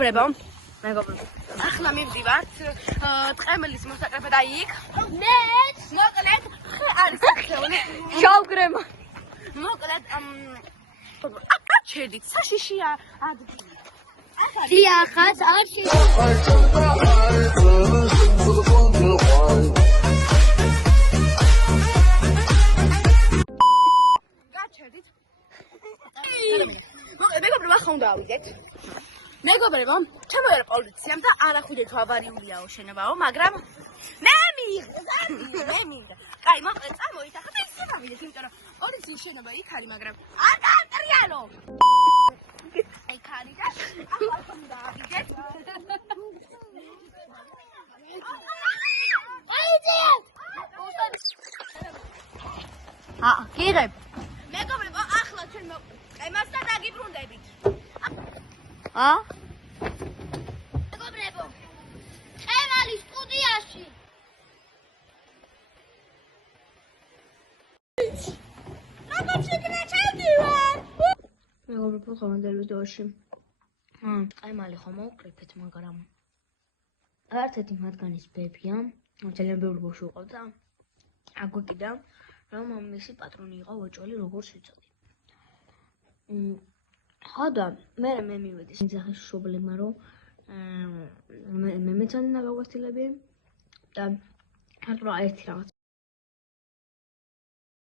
მეგობრებო, ახლა მივდივართ ტყემლის მოსაკრეფად აი იქ. მე მოკლედ არის ახეული. შავკრემა. მოკლედ ჩერდით საშიშია ადგილი. დიახაც არში გაჩერდით. მოკლედ მეგობრებო, ახლა უნდა ავიდეთ. მეგობრებო, ჩემო არ პოლიციამ და არ ახვიდეთ ავარიულიაო შენობაო, მაგრამ მე მივიდა. კაი, მოკლედ წამოიტახეთ და ისე ავიდეთ, იმიტომ რომ პოლიციის შენობა იქ არის, მაგრამ არ გაატრიალო. იქ არის და ახლა უნდა ავიდეთ. გიღებ. მეგობრებო, ახლა ჩვენ ემასთან დაგიბრუნდებით. მეგობრებო თემალის სტუდიაში როგორ შეგნა ჩავდივარ? მეგობრებო, ხომანდელ ვიდეოში. ყაიმალი ხომ მოვკრიფეთ, მაგრამ ერთ-ერთი მათგანის ბებია, ძალიან ბევრი ბავშვი უყავდა. აგვიკიდა, რომ მისი პატრონი იყო ოჭველი, როგორც ვიცოდი. ხოდა მე მივედი ძახის შობლებმა, რომ მე მეცადინა გაგვასtildeები და მარტო ერთი რაღაც